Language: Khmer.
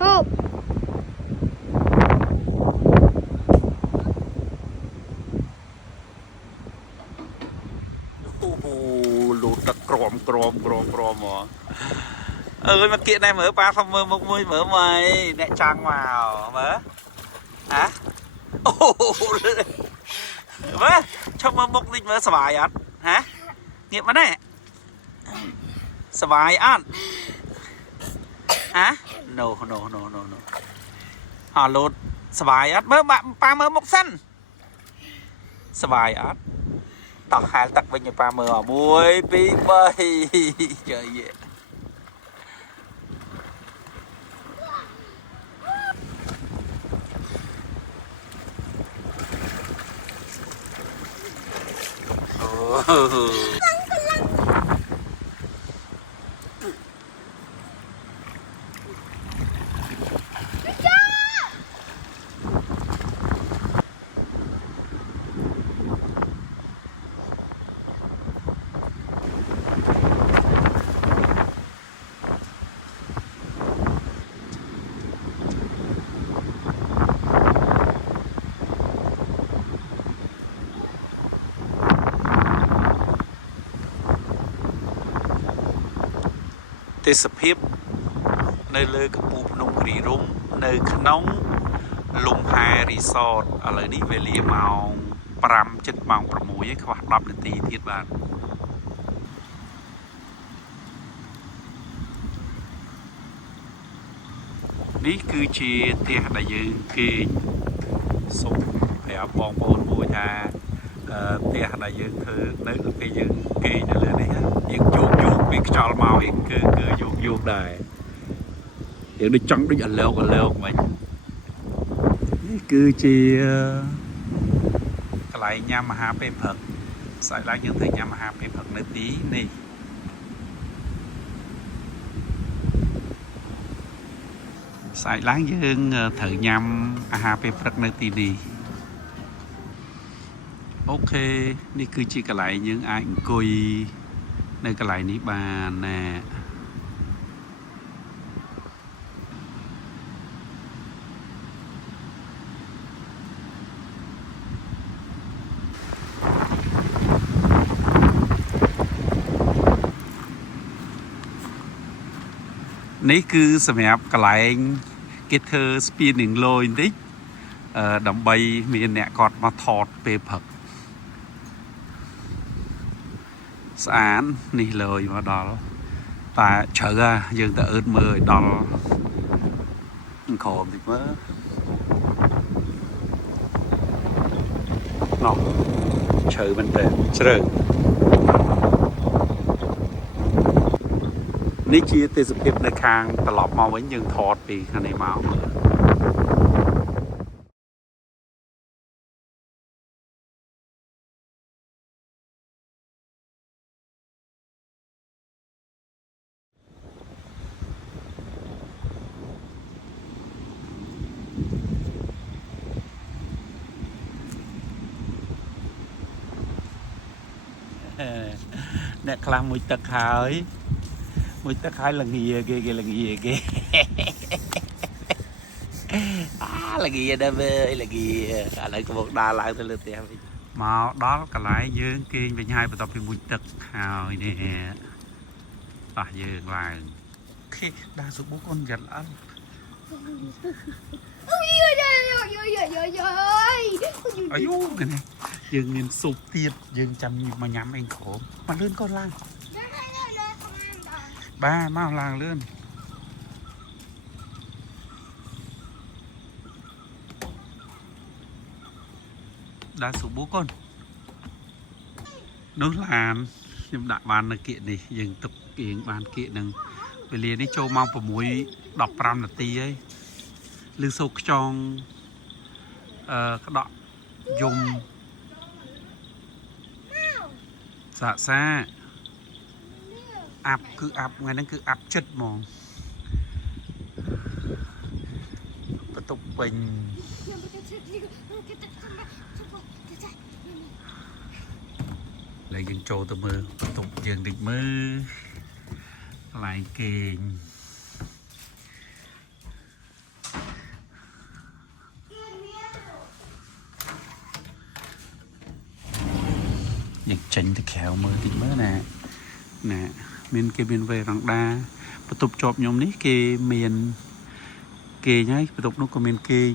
hộp lụt ta crom mà ơi mà kiện này mở ba không mơ một mươi mở mày nè trang vào mở hả mở trong mơ một lịch mở sờ bài ăn hả nghiệm mà này sờ bài ăn hả no họ lụt sờ bài ăn mở bạn ba mở một sân sờ bài ăn tao hai tắc bên nhà ba mở muối pi bay trời vậyទេសភាពនៅលើកំពូលភ្នំគិរីរម្យនៅក្នុងលំហែរីសតឥឡូវនេះវេលាម៉ោង5 7ម៉ោង6ហើយខ្វះ10នាទីទៀតបាទនេះគឺជាផ្ទះដែលយើងគេសូមប្រាប់បងប្អូនមួយថាផ្ទះដែលយើងធ្វើនៅពេលយើងគេនៅលើនេះយើងយោគពីខ្យល់មកវិញគឺយោគដែរយើងដូចចង់ដូចអលោកមិននេះគឺជាកន្លែងញ៉ាំអាហារពេលព្រឹកស្អែកឡើងយើងត្រូវញ៉ាំអាហារពេលព្រឹកនៅទីនេះស្អែកឡើងយើងត្រូវញ៉ាំអាហារពេលព្រឹកនៅទីនេះអូខេនេះគឺជាកន្លែងយើងអាចអង្គុយនៅកន្លែងនេះបានណានេះគឺសម្រាប់កន្លែងគេធ្វើស្ពាននឹងលយបន្តិចដើម្បីមានអ្នកគាត់មកថតពេលព្រឹកស្អាតនេះលយមកដល់តែជ្រៅយើងទៅអឺតមើលឲ្យដល់ក្រោមតិចមើលណោះជ្រៅមែនតើជ្រៅនេះជាទេសភាពនៅខាងត្រឡប់មកវិញយើងថតពីខាងនេះមកអ្នកខ្លះមួយទឹកហើយល្ងាគេល្ងាគេល្ងាដែរមើលល្ងាឥឡូវកំពុងដើរឡើងទៅលើផ្ទះវិញមកដល់កន្លែងយើងគេងវិញហើយបន្ទាប់ពីមួយទឹកហើយនេះតោះយើងឡើងអូខេដើរសុបអូនយ៉ាត់អត់អាយូនេះយើងមានស៊ុបទៀតយើងចាំមកញ៉ាំអីក្រោមមកលឿនកូនឡើងបាទមកឡើងលឿនដើរស៊ុបអូកូននោះឡានខ្ញុំដាក់បាននៅគៀកនេះយើងទុកគៀងបានគៀកនឹងវេលានេះចូលម៉ោង6:15នាទីហើយឬសូកខ្យងក្តក់យំសាអាប់គឺអាប់ថ្ងៃហ្នឹងគឺអាប់ចិត្តហ្មងបន្ទប់ពេញឡើយយើងចូលទៅមើលបន្ទប់យើងតិចមើលកន្លែងគេង ยังจังตะแขวมือติดมือnè nè miền kia miền về răng đa bắt tục chọc nhóm ní kia miền kia nhá bắt tục nó có miền kia